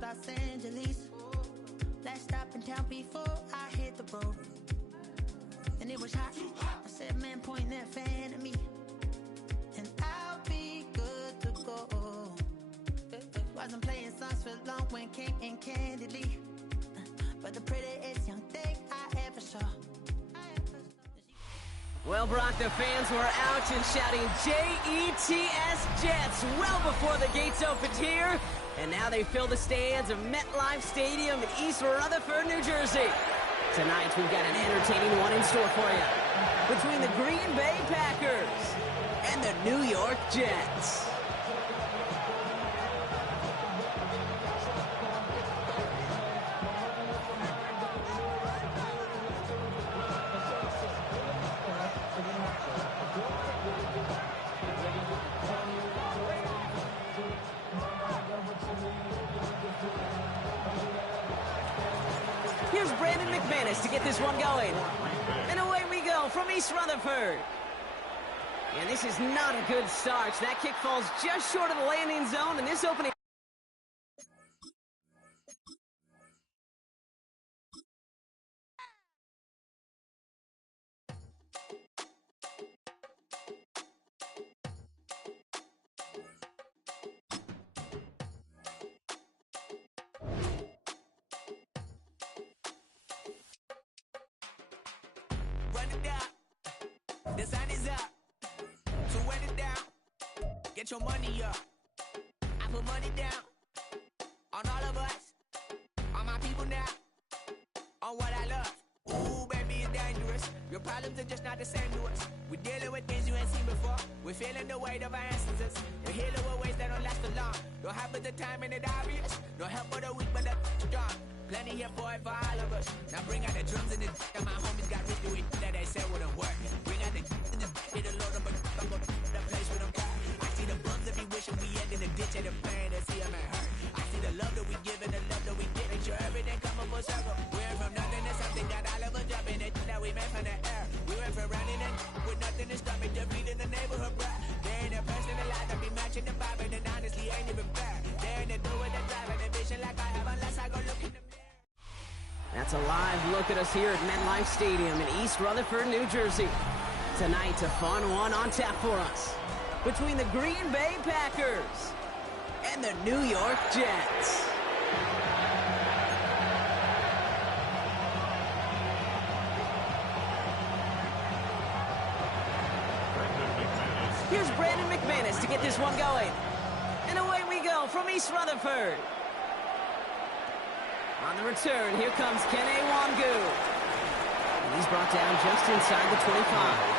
Los Angeles. Last stop in town before I hit the road. And it was hot. I said, man, point that fan at me, and I'll be good to go. Wasn't playing songs for long when came in candidly, but the prettiest young thing I ever saw. Well, Brock, the fans were out and shouting J-E-T-S Jets well before the gates opened here. And now they fill the stands of MetLife Stadium in East Rutherford, New Jersey. Tonight, we've got an entertaining one in store for you between the Green Bay Packers and the New York Jets. Here's Brandon McManus to get this one going. And away we go from East Rutherford. And this is not a good start. That kick falls just short of the landing zone, and this opening... Run it down. The sun is up. So run it down. Get your money up. I put money down on all of us, on my people now, on what I love. Ooh, baby, it's dangerous. Your problems are just not the same to us. We're dealing with things you ain't seen before. We're feeling the weight of our ancestors. We're healing with ways that don't last for long. Don't have but the time and it obvious. No help for the weak, but the strong. Plenty here for it for all of us. Now bring out the drums and the and my homies got rich doing that they said wouldn't work. Bring out the and the hit the load up and go the place with them car. I see the bums that be wishing we end in the ditch and the pain that see them and hurt. I see the love that we give and the love that we get. Make sure everything come up full circle. We went from nothing to something, got all of us jumping it that we made from the air. We went from running and with nothing to stop me, just beating the neighborhood bruh. There ain't a person alive that be matching the vibe, and honestly ain't even fair. There ain't a do with the drive and the vision like I have unless I go look in the mirror. That's a live look at us here at MetLife Stadium in East Rutherford, New Jersey. Tonight, a fun one on tap for us between the Green Bay Packers and the New York Jets. Here's Brandon McManus to get this one going. And away we go from East Rutherford. On the return, here comes Kene Nwangwu. And he's brought down just inside the 25.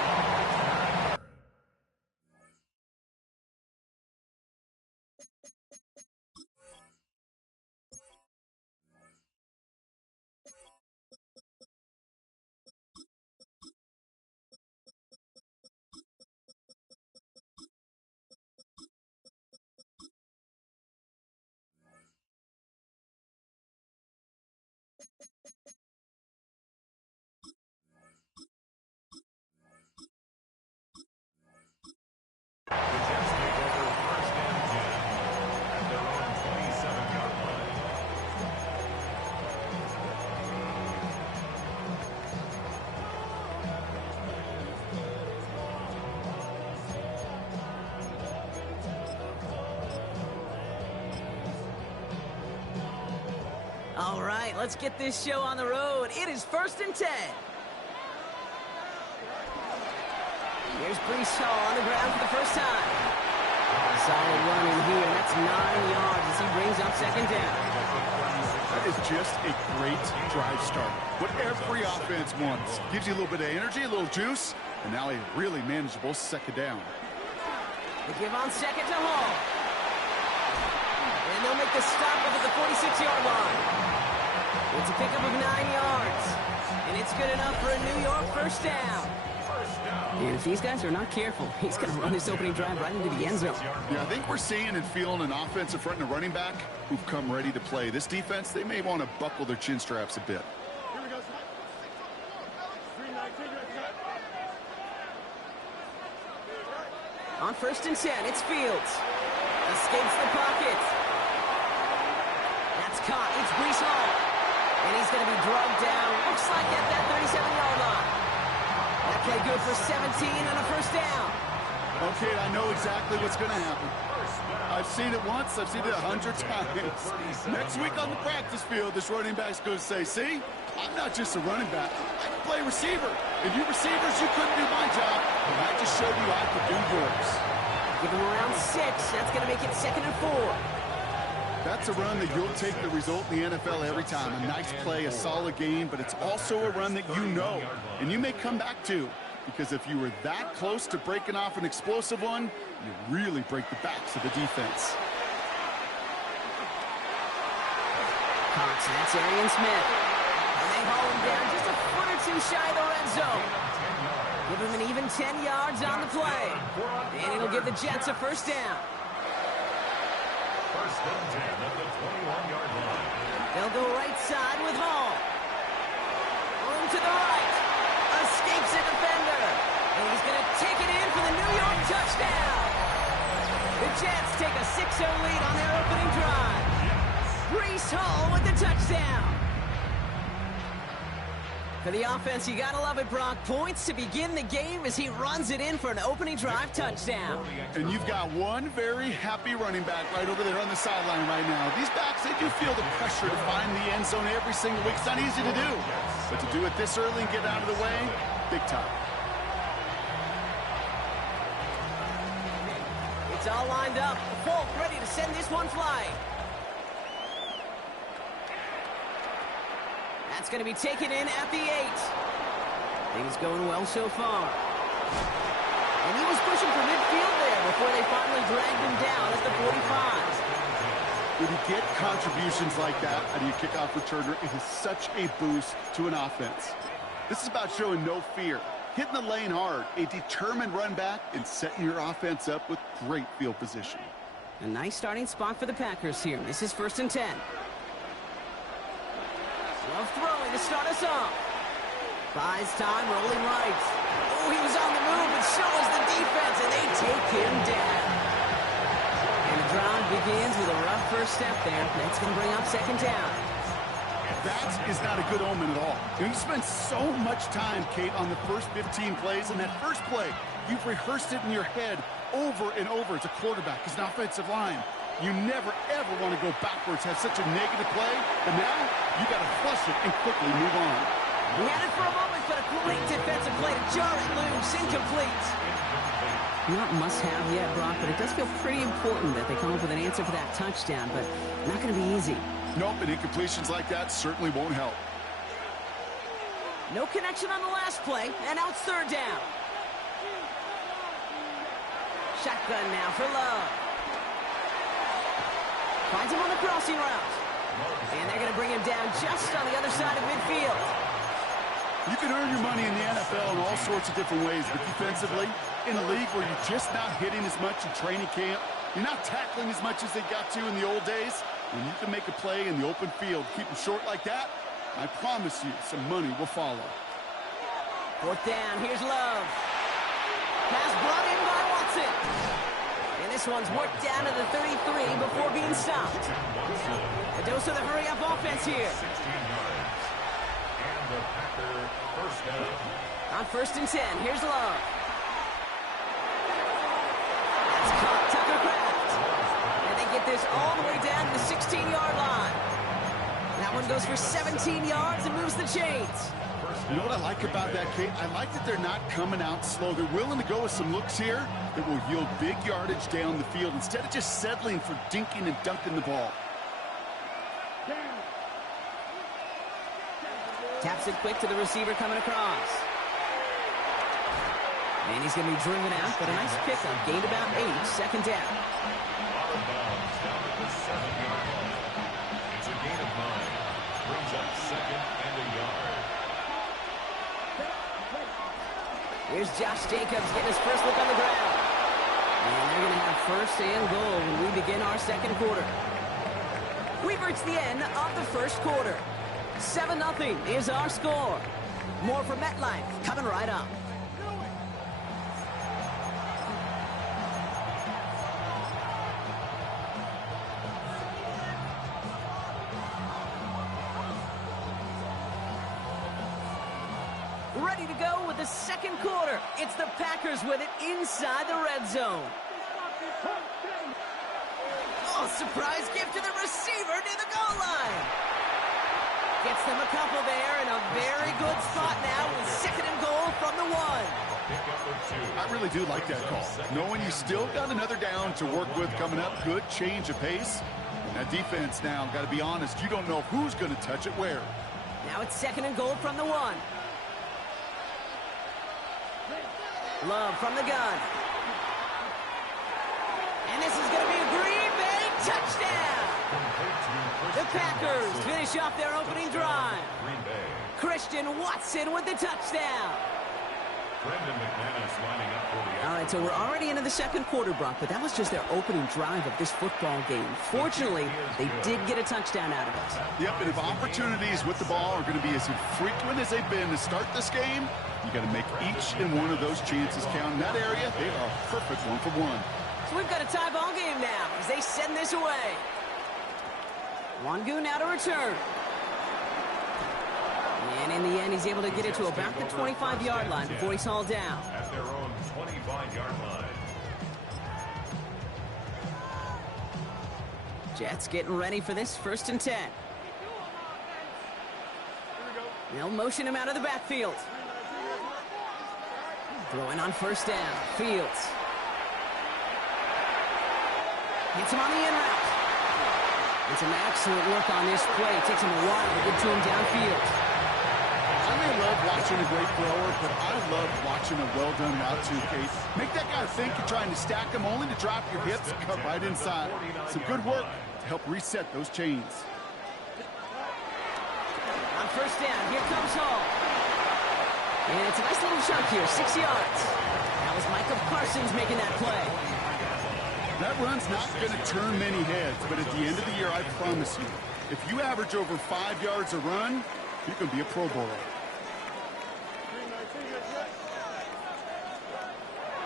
All right, let's get this show on the road. It is 1st and 10. Here's Breece Hall on the ground for the first time. Solid run in here. That's 9 yards as he brings up 2nd down. That is just a great drive start. What every offense wants. Gives you a little bit of energy, a little juice, and now a really manageable 2nd down. They give on 2nd to Hall. And they'll make the stop up at the 46-yard line. It's a pickup of 9 yards. And it's good enough for a New York 1st down. And if these guys are not careful, he's going to run this opening drive right into the end zone. Yeah, I think we're seeing and feeling an offensive front and a running back who've come ready to play. This defense, they may want to buckle their chin straps a bit. On 1st and 10, it's Fields. Escapes the pocket. That's caught. It's Breece Hall. And he's going to be drugged down. Looks like at that 37-yard line. That play good for 17 and a first down. Okay, I know exactly what's going to happen. I've seen it once. I've seen it 100 times. Next week on the practice field, this running back's going to say, see, I'm not just a running back. I can play receiver. And you receivers, you couldn't do my job. And I just showed you I could do yours. Give him around 6. That's going to make it 2nd and 4. That's a run that you'll take the result in the NFL every time. A nice play, a solid game, but it's also a run that you know and you may come back to. Because if you were that close to breaking off an explosive one, you really break the backs of the defense. Cox, that's Arian Smith. And they haul him down just a foot or two shy of the red zone. Give him an even 10 yards on the play. And it'll give the Jets a first down. First and 10 at the 21-yard line. They'll go right side with Hall. Room to the right. Escapes a defender. And he's going to take it in for the New York touchdown. The Jets take a 6-0 lead on their opening drive. Breece Hall with the touchdown. For the offense, you gotta love it, Brock. Points to begin the game as he runs it in for an opening drive touchdown. And you've got one very happy running back right over there on the sideline right now. These backs, they do feel the pressure to find the end zone every single week. It's not easy to do. But to do it this early and get out of the way, big time. It's all lined up. Folk ready to send this one flying. That's going to be taken in at the 8. Things going well so far. And he was pushing for midfield there before they finally dragged him down at the 45. When you get contributions like that out of your kickoff returner, it is such a boost to an offense. This is about showing no fear, hitting the lane hard, a determined run back, and setting your offense up with great field position. A nice starting spot for the Packers here. This is 1st and 10. Love throwing to start us off. Buys time, rolling right. Oh, he was on the move, but so was the defense, and they take him down. And the drive begins with a rough first step there. That's going to bring up 2nd down. That is not a good omen at all. You spend so much time, Kate, on the first 15 plays, and that first play, you've rehearsed it in your head over and over as a quarterback, as an offensive line. You never, ever want to go backwards, have such a negative play, but now you got to flush it and quickly move on. He had it for a moment, but a great defensive play to jar it loose, incomplete. Not must-have yet, Brock, but it does feel pretty important that they come up with an answer for that touchdown, but not going to be easy. Nope, and incompletions like that certainly won't help. No connection on the last play, and now it's 3rd down. Shotgun now for Love. Finds him on the crossing route. And they're going to bring him down just on the other side of midfield. You can earn your money in the NFL in all sorts of different ways, but defensively, in a league where you're just not hitting as much in training camp, you're not tackling as much as they got to in the old days, when you can make a play in the open field, keep them short like that, I promise you some money will follow. 4th down, here's Love. Pass brought in by Watson. And this one's worked down to the 33 before being stopped. A dose of the hurry-up offense here. 16 yards. And the Packer first down. On 1st and 10, here's Love. That's caught Tucker Kraft. And they get this all the way down to the 16-yard line. That one goes for 17 yards and moves the chains. You know what I like about that, Kate? I like that they're not coming out slow. They're willing to go with some looks here that will yield big yardage down the field instead of just settling for dinking and dunking the ball. Taps it quick to the receiver coming across. And he's going to be driven out, but a nice pickup. Gained about 8, 2nd down. Out of bounds, down at the 7-yard line. It's a gain of 9. Brings up 2nd and a yard. Here's Josh Jacobs getting his first look on the ground. And they're going to have 1st and goal when we begin our 2nd quarter. We've reached the end of the 1st quarter. 7-0 is our score. More from MetLife coming right up. ready to go with the second quarter. It's the Packers with it inside the red zone. Oh, surprise gift to the receiver near the goal line. Gets them a couple there in a very good spot now with second and goal from the 1. I really do like that call. Knowing you still got another down to work with coming up, good change of pace. And that defense now, got to be honest, you don't know who's going to touch it where. Now it's second and goal from the 1. Love from the gun. And this is going to be a Green Bay touchdown. The Packers finish off their opening drive. Christian Watson with the touchdown. All right, so we're already into the second quarter, Brock, but that was just their opening drive of this football game. Fortunately, they did get a touchdown out of it. Yep, and if opportunities with the ball are going to be as infrequent as they've been to start this game, you got to make each and one of those chances count. In that area, they are a perfect 1-for-1. So we've got a tie ball game now as they send this away. Wangu now to return. And in the end, he's able to get it to about the 25-yard line before he's hauled down. At their own 25-yard line. Jets getting ready for this 1st and 10. They'll motion him out of the backfield. Throwing on 1st down. Fields. Gets him on the in route. And some excellent work on this play. It takes him a while to get to him downfield. I may love watching a great thrower, but I love watching a well-done route too, Kate. Make that guy think you're trying to stack him only to drop your hips and cut right inside. Some good work to help reset those chains. On 1st down, here comes Hall. And it's a nice little chunk here, 6 yards. That was Michael Parsons making that play. That run's not going to turn many heads, but at the end of the year, I promise you, if you average over 5 yards a run, you can be a Pro Bowler.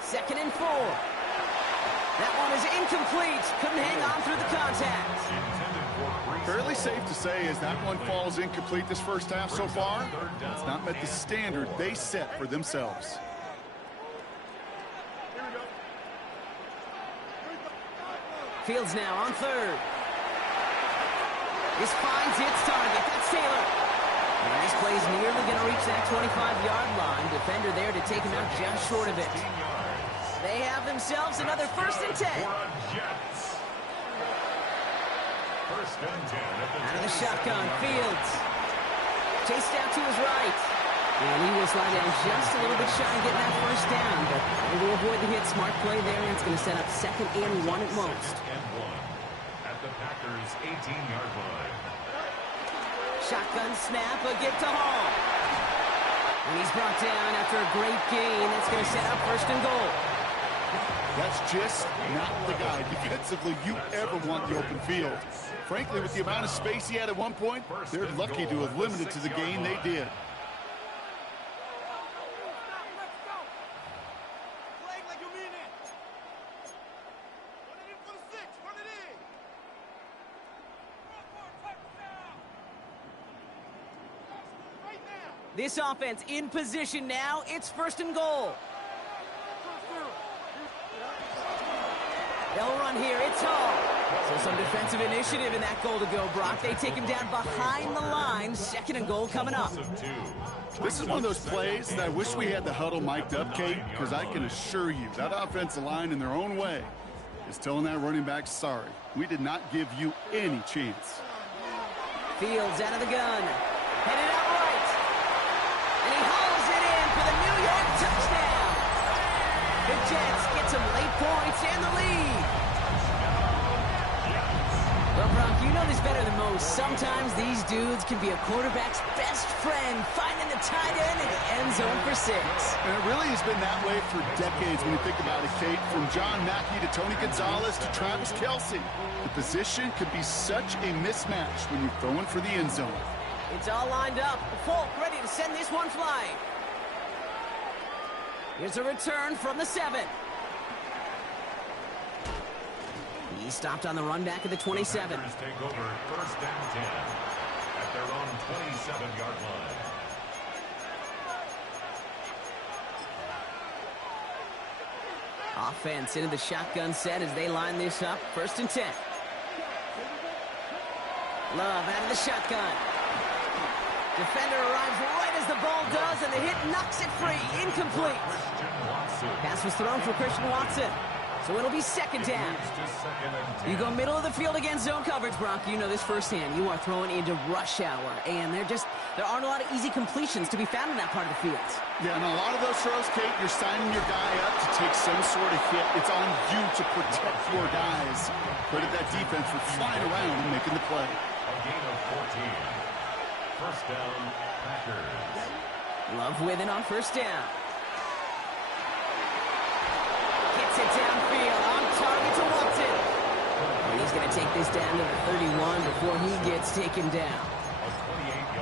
2nd and 4. That one is incomplete. Couldn't hang on through the contact. Fairly safe to say as that one falls incomplete this first half so far, it's not met the standard they set for themselves. Fields now on 3rd. This finds its target. That's Taylor. And this play is nearly going to reach that 25-yard line. Defender there to take him out just short of it. They have themselves another 1st and 10. Out of the shotgun, Fields. Chased out to his right. And he will slide down just a little bit shy of getting that 1st down. But able to avoid the hit. Smart play there, and it's going to set up 2nd and 1 at most. At the Packers' 18-yard line. Shotgun snap, a gift to Hall. And he's brought down after a great gain. That's going to set up 1st and goal. That's just not the guy defensively you ever want the open field. Frankly, with the amount of space he had at one point, they're lucky to have limited to the gain they did. This offense in position now. It's 1st and goal. They'll run here. It's Hall. So some defensive initiative in that goal to go, Brock. They take him down behind the line. 2nd and goal coming up. This is one of those plays that I wish we had the huddle mic'd up, Kate, because I can assure you that offensive line in their own way is telling that running back, sorry, we did not give you any chance. Fields out of the gun. Headed out right. And he hauls it in for the New York touchdown. The Jets get some late points and the lead. Well, Brock, you know this better than most. Sometimes these dudes can be a quarterback's best friend, finding the tight end in the end zone for 6. And it really has been that way for decades when you think about it, Kate. From John Mackey to Tony Gonzalez to Travis Kelce. The position could be such a mismatch when you're throwing for the end zone. It's all lined up. Folk ready to send this one flying. Here's a return from the 7. He stopped on the run back at the 27. Packers take over 1st and 10 at their own 27-yard line. Offense into the shotgun set as they line this up. 1st and 10. Love out of the shotgun. Defender arrives right as the ball does, and the hit knocks it free. Incomplete. Pass was thrown for Christian Watson. So it'll be 2nd down. You go middle of the field against zone coverage, Brock. You know this firsthand. You are throwing into rush hour, and there aren't a lot of easy completions to be found in that part of the field. Yeah, and a lot of those throws, Kate, you're signing your guy up to take some sort of hit. It's on you to protect your guys. Credit that defense for flying around and making the play. A gain of 14. 1st down, Packers. Love with it on 1st down. Gets it downfield, on target to Watson. And he's going to take this down to the 31 before he gets taken down.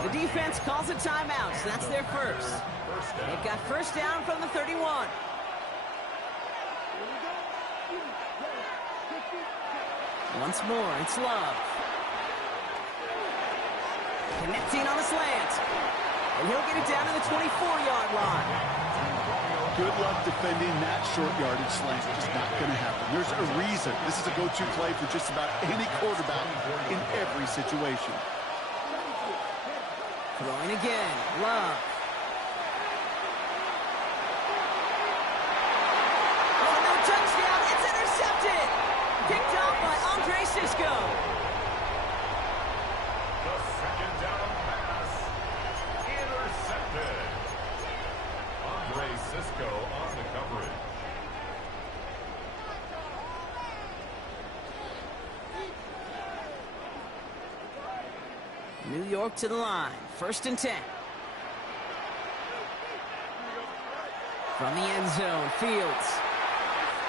The defense calls a timeout, so that's their first. They've got 1st down from the 31. Once more, it's Love. Connecting on a slant. And he'll get it down to the 24-yard line. Good luck defending that short yardage slant. It's just not going to happen. There's a reason. This is a go-to play for just about any quarterback in every situation. Throwing again. Love. Oh, no touchdown. It's intercepted. Picked off by Andre Cisco. The 2nd down pass. Intercepted. Andre Cisco on the coverage. New York to the line. 1st and 10. From the end zone, Fields.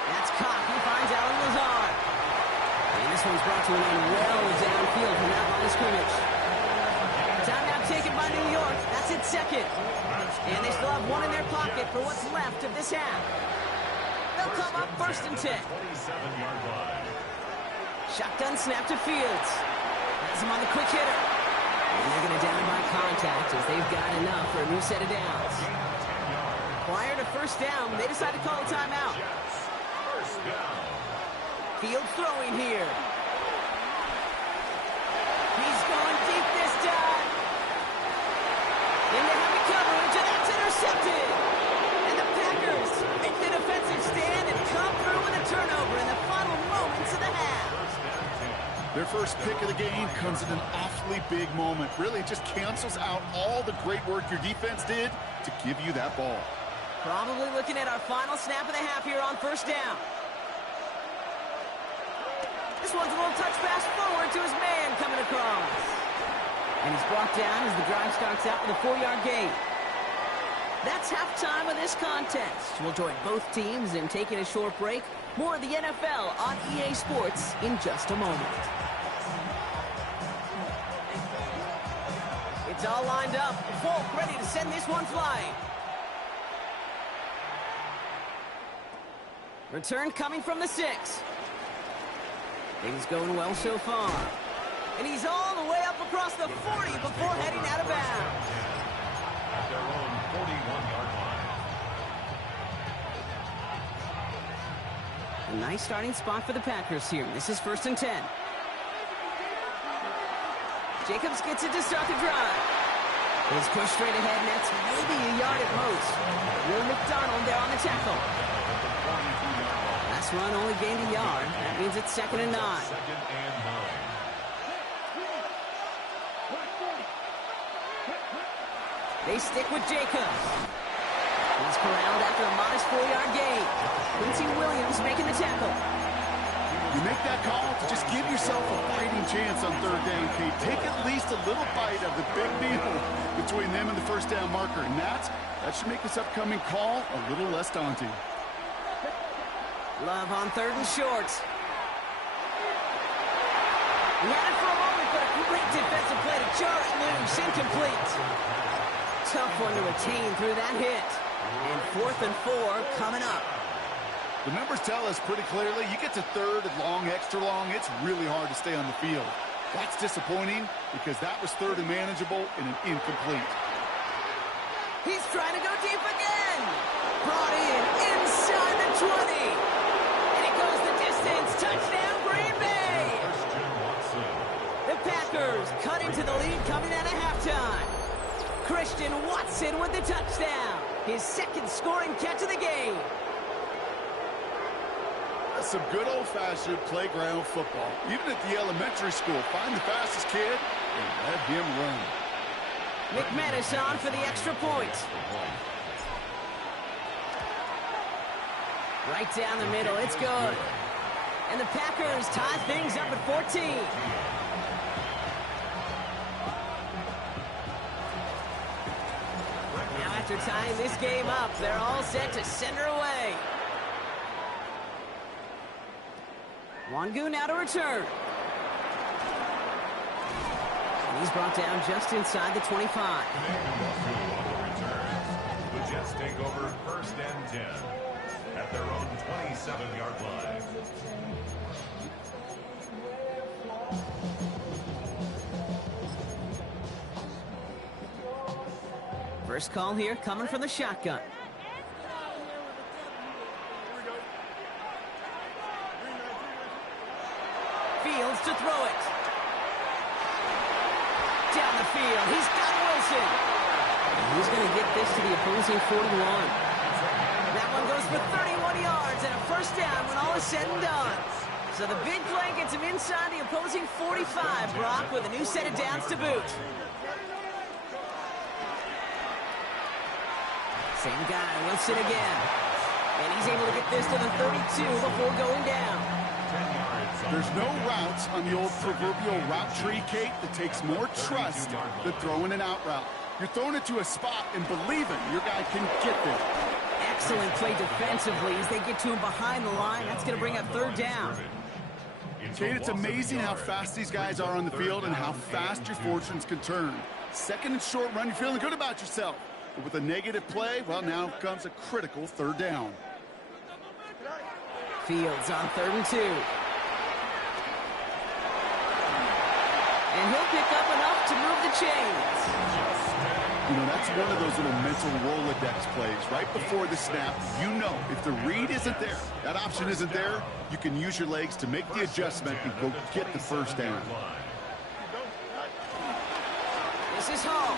That's caught. He finds Allen Lazard. And this one's brought to an end well downfield from that line of scrimmage. Timeout taken by New York. That's its 2nd. And they still have one in their pocket for what's left of this half. They'll come up 1st and 10. 27-yard line. Shotgun snap to Fields. Has him on the quick hitter. And they're going to down by contact as they've got enough for a new set of downs. Prior to 1st down, they decide to call a timeout. First down. Fields throwing here. He's going deep this time. Into heavy coverage, and that's intercepted. And the Packers make the defensive stand and come through with a turnover in the final moments of the half. Their first pick of the game comes at an awfully big moment. Really, it just cancels out all the great work your defense did to give you that ball. Probably looking at our final snap of the half here on 1st down. This one's a little touch pass forward to his man coming across. And he's brought down as the drive starts out with a 4-yard gain. That's halftime of this contest. We'll join both teams in taking a short break. More of the NFL on EA Sports in just a moment. It's all lined up. Folk ready to send this one flying. Return coming from the 6. Things going well so far. And he's all the way up across the 40 before heading out of bounds. At their own 41-yard line. A nice starting spot for the Packers here. This is 1st and 10. Jacobs gets it to start the drive. He's pushed straight ahead, and that's maybe a yard at most. Will McDonald there on the tackle. Last run only gained a yard. That means it's 2nd and 9. 2nd and 9. They stick with Jacobs. He's corralled after a modest 4-yard gain. Quincy Williams making the tackle. You make that call to just give yourself a fighting chance on 3rd down, Kate. Take at least a little bite of the big meal between them and the 1st down marker. And that should make this upcoming call a little less daunting. Love on 3rd and short. He had it for a moment, but a great defensive play to jar it loose. Incomplete. Tough one to retain through that hit. And 4th and 4 coming up. The numbers tell us pretty clearly, you get to 3rd and long, extra long, it's really hard to stay on the field. That's disappointing because that was 3rd and manageable and an incomplete. He's trying to go deep again. Brought in inside the 20. And it goes the distance. Touchdown, Green Bay. The Packers cut into the lead coming out of halftime. Christian Watson with the touchdown. His second scoring catch of the game. That's some good old-fashioned playground football. Even at the elementary school, find the fastest kid and let him run. McManus on for the extra point. Right down the middle, it's good. And the Packers tie things up at 14. Now after tying this game up, they're all set to send her away. Wangu now to return. And he's brought down just inside the 25. The Jets take over 1st and 10 at their own 27-yard line. First call here coming from the shotgun. Fields to throw it. Down the field. He's got Wilson. He's going to get this to the opposing 41. That one goes for 31 yards and a first down when all is said and done. So the big play gets him inside the opposing 45, Brock, with a new set of downs to boot. Same guy, Wilson again. And he's able to get this to the 32 before going down. There's no routes on the old proverbial route tree, Kate, that takes more trust than throwing an out route. You're throwing it to a spot and believing your guy can get there. Excellent play defensively as they get to him behind the line. That's going to bring up third down. Kate, it's amazing how fast these guys are on the field and how fast your fortunes can turn. Second and short run, you're feeling good about yourself. But with a negative play, well, now comes a critical third down. Fields on 3rd and 2. And he'll pick up enough to move the chains. You know, that's one of those little mental Rolodex plays. Right before the snap, you know if the read isn't there, that option isn't there, you can use your legs to make the adjustment and go get the first down. This is Hall.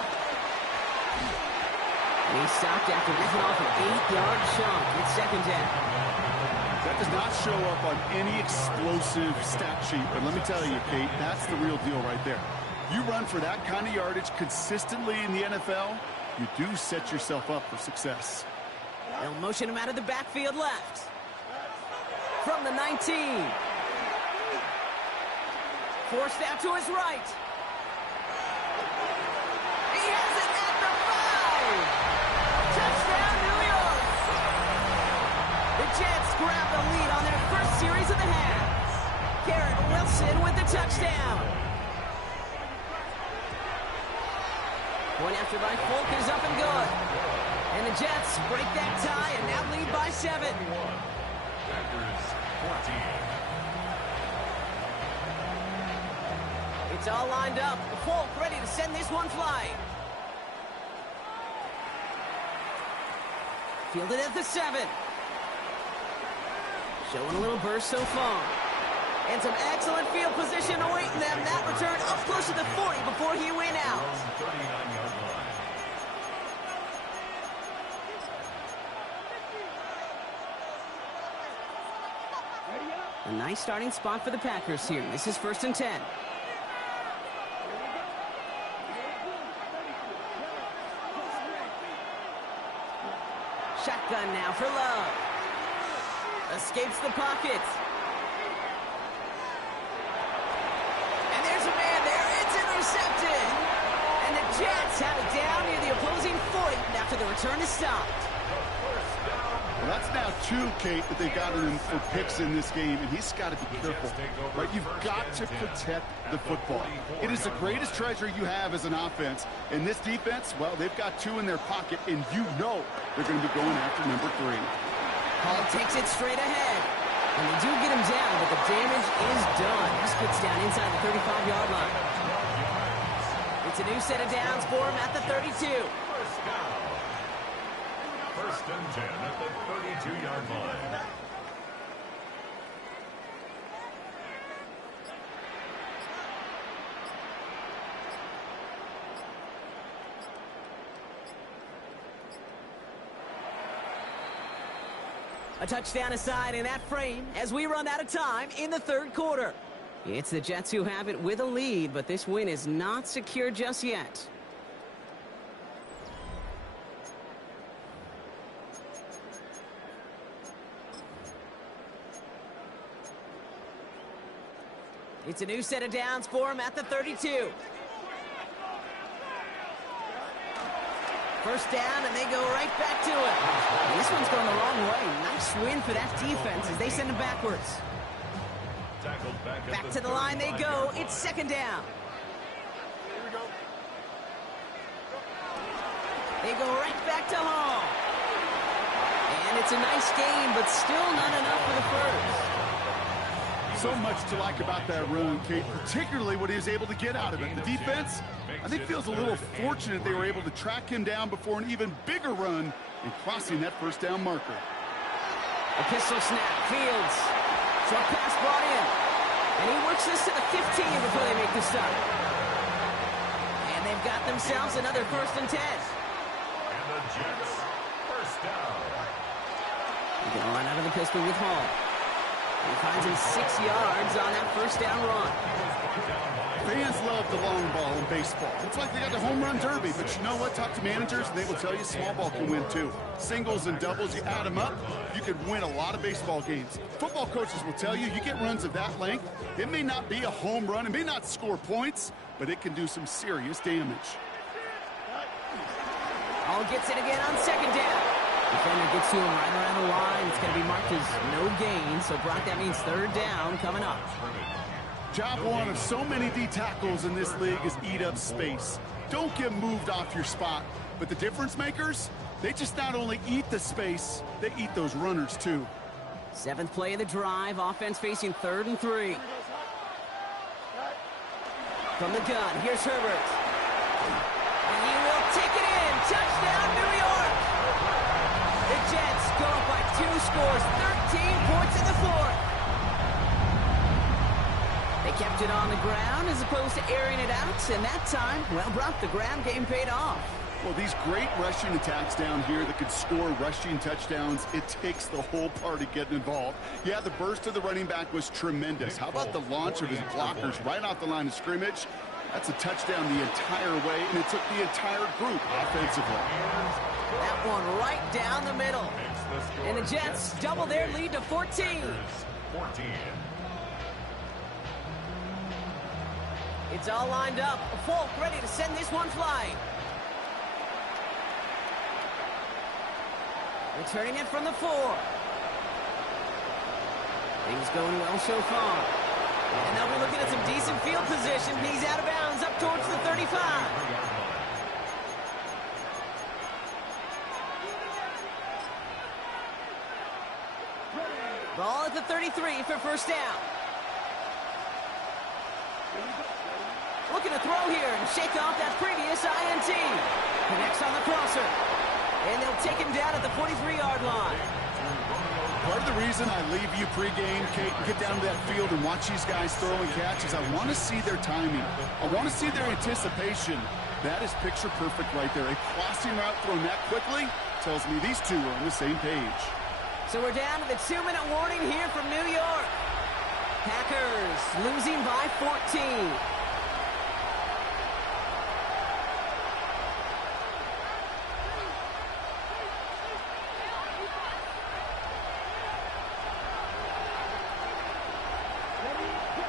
And he's stopped after ripping off an 8-yard chunk. It's second down. That does not show up on any explosive stat sheet, but let me tell you, Kate, that's the real deal right there. You run for that kind of yardage consistently in the NFL, you do set yourself up for success. They'll motion him out of the backfield left. From the 19. Forced out to his right. He has it at the 5. Touchdown, New York. The Jets grab the lead on their first series of the half. Garrett Wilson with the touchdown. Point after by Folk is up and good. And the Jets break that tie and now lead by 7. Packers 14. It's all lined up. Folk ready to send this one flying. Fielded at the 7. Showing a little burst so far. And some excellent field position awaiting them. That return up close to the 40 before he went out. 39-yard line. A nice starting spot for the Packers here. This is 1st and 10. Shotgun now for Love. Escapes the pocket. And there's a man there. It's intercepted. And the Jets have it down near the opposing 40 after the return is stopped. Well, that's now 2, Kate, that they've got him for picks in this game, and he's got to be careful. Right? You've got to protect the football. It is the greatest treasure you have as an offense. And this defense, well, they've got 2 in their pocket, and you know they're going to be going after number 3. Hall takes it straight ahead. And they do get him down, but the damage is done. This gets down inside the 35-yard line. It's a new set of downs for him at the 32. First and 10 at the 32-yard line. A touchdown aside in that frame as we run out of time in the third quarter. It's the Jets who have it with a lead, but this win is not secure just yet. It's a new set of downs for him at the 32. First down, and they go right back to it. And this one's going the wrong way. Nice win for that defense as they send him backwards. Back to the line they go. It's second down. They go right back to Hall. And it's a nice game, but still not enough for the first. So much to like about that run, Kate, particularly what he was able to get out of it. The defense, I think, feels a little fortunate they were able to track him down before an even bigger run and crossing that first down marker. A pistol snap, Fields. Short pass brought in. And he works this to the 15 before they make the stop. And they've got themselves another first and 10. And the Jets, first down. He's going to run out of the pistol with Hall. He finds him 6 yards on that first down run. Fans love the long ball in baseball. It's like they got the home run derby, but you know what? Talk to managers, and they will tell you small ball can win too. Singles and doubles, you add them up, you could win a lot of baseball games. Football coaches will tell you, you get runs of that length, it may not be a home run, it may not score points, but it can do some serious damage. Hall gets it again on second down. Defender gets to him right around the line. It's going to be marked as no gain. So, Brock, that means third down coming up. Job one of so many D tackles in this league is eat up space. Don't get moved off your spot. But the difference makers, they just not only eat the space, they eat those runners too. Seventh play of the drive. Offense facing 3rd and 3. From the gun, here's Herbert. And he will take it in. Touchdown, New York. The Jets go up by 2 scores, 13 points in the fourth. They kept it on the ground as opposed to airing it out, and that time, well, Brock, the ground game paid off. Well, these great rushing attacks down here that could score rushing touchdowns, it takes the whole party getting involved. Yeah, the burst of the running back was tremendous. How about the launch of his blockers right off the line of scrimmage? That's a touchdown the entire way, and it took the entire group offensively. That one right down the middle. And the Jets double their lead to 14. It's all lined up. Folk ready to send this one flying. Returning it from the 4. Things going well so far. And they'll be looking at some decent field position. He's out of bounds up towards the 35. Ball at the 33 for first down. Looking to throw here and shake off that previous INT. Connects on the crosser. And they'll take him down at the 43-yard line. Part of the reason I leave you pregame, Kate, and get down to that field and watch these guys throw and catch is I want to see their timing. I want to see their anticipation. That is picture perfect right there. A crossing route thrown that quickly tells me these two are on the same page. So we're down to the 2-minute warning here from New York. Packers losing by 14.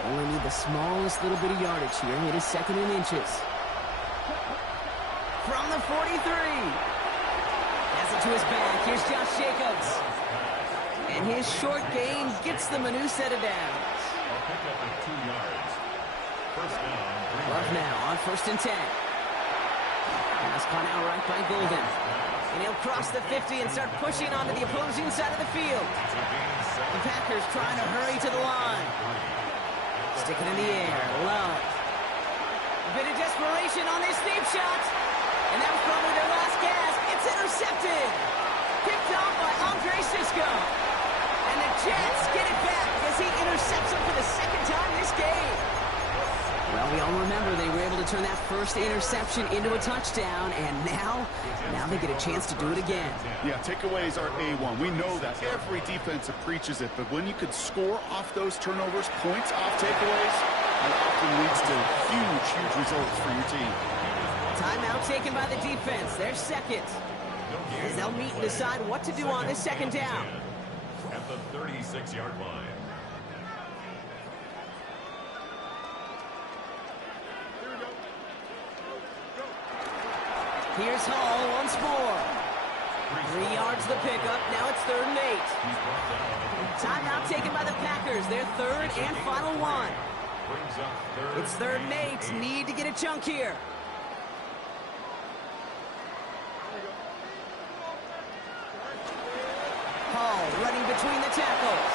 Only need the smallest little bit of yardage here. It is 2nd and inches. From the 43. Has it to his back. Here's Josh Jacobs. And his short gain gets them a new set of downs. Love now on 1st and 10. Pass caught out right by Golden. And he'll cross the 50 and start pushing onto the opposing side of the field. The Packers trying to hurry to the line. Sticking in the air. Love. A bit of desperation on this deep shot. And that was probably their last gasp. It's intercepted. picked off by Andre Cisco. And the Jets get it back as he intercepts him for the second time this game. Well, we all remember they were able to turn that first interception into a touchdown, and now they get a chance to do it again. Yeah, takeaways are A1. We know that. Every defense preaches it, but when you could score off those turnovers, points off takeaways, that often leads to huge results for your team. Timeout taken by the defense. Their second. As they'll meet and decide what to do on this second down. At the 36-yard line. Here's Hall once more. 3 yards the pickup. Now it's 3rd and 8. Timeout taken by the Packers. Their third and final one. It's 3rd and 8. Need to get a chunk here. Hall running between the tackles.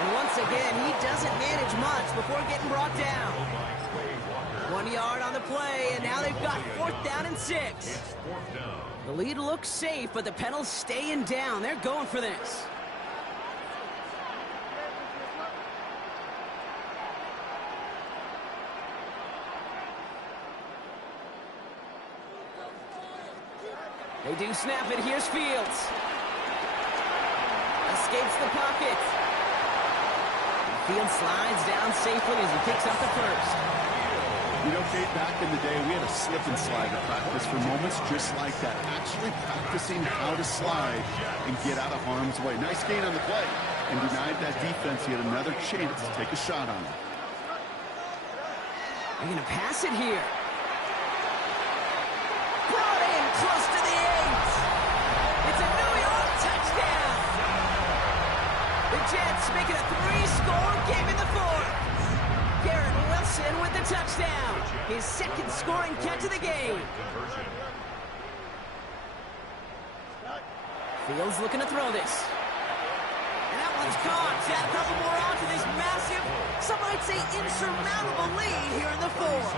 And once again, he doesn't manage much before getting brought down. 1 yard on the play, and now they've got 4th down and 6. The lead looks safe, but the Penals staying down. They're going for this. They do snap it. Here's Fields. Escapes the pocket. Fields slides down safely as he picks up the first. You know, Kate, back in the day, we had a slip and slide at practice for moments just like that. Actually practicing how to slide and get out of harm's way. Nice gain on the play. And denied that defense. He had another chance to take a shot on him. They're going to pass it here. Brought in close to the 8. It's a New York touchdown. The Jets make it a 3-score game in the 4th. Garrett Wilson with the touchdown. His second scoring catch of the game. Fields looking to throw this. And that one's caught. Add a couple more on to this massive, some might say insurmountable lead here in the 4th.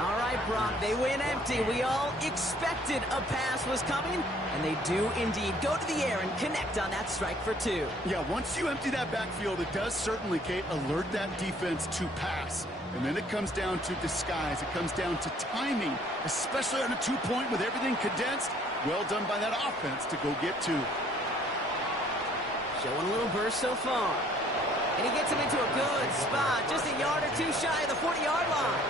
All right, Brock, they win empty. We all expected a pass was coming, and they do indeed go to the air and connect on that strike for 2. Yeah, once you empty that backfield, it does certainly, Kate, alert that defense to pass. And then it comes down to disguise. It comes down to timing, especially on a 2-point with everything condensed. Well done by that offense to go get 2. Showing a little burst so far. And he gets him into a good spot, just a yard or 2 shy of the 40-yard line.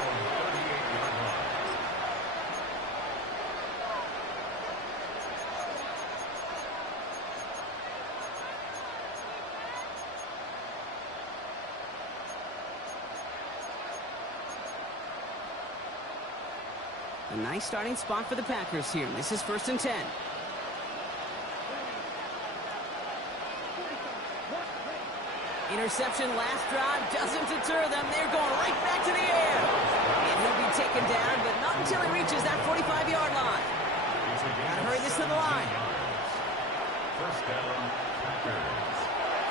A nice starting spot for the Packers here. This is 1st and 10. Interception last drive doesn't deter them. They're going right back to the air. And he'll be taken down, but not until he reaches that 45-yard line. Gotta hurry this to the line. First down, Packers.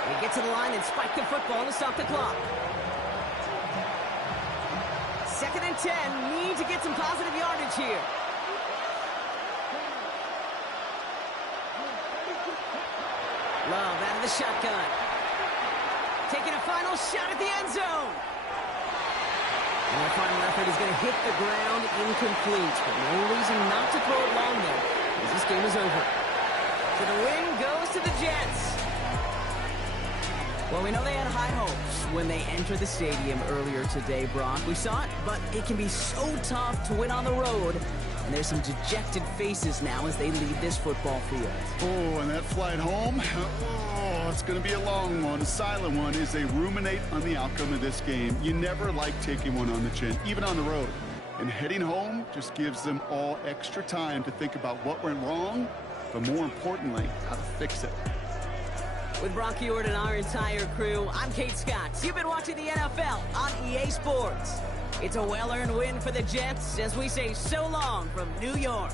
They get to the line and spike the football to stop the clock. 2nd and 10. Need to get some positive yardage here. Love out of the shotgun. Taking a final shot at the end zone. And their final effort is going to hit the ground incomplete. But no reason not to throw it long there, as this game is over. So the win goes to the Jets. Well, we know they had high hopes when they entered the stadium earlier today, Brock. We saw it, but it can be so tough to win on the road. And there's some dejected faces now as they leave this football field. Oh, and that flight home, oh, it's going to be a long one, a silent one, as they ruminate on the outcome of this game. You never like taking one on the chin, even on the road. And heading home just gives them all extra time to think about what went wrong, but more importantly, how to fix it. With Brock Huard and our entire crew, I'm Kate Scott. You've been watching the NFL on EA Sports. It's a well-earned win for the Jets as we say so long from New York.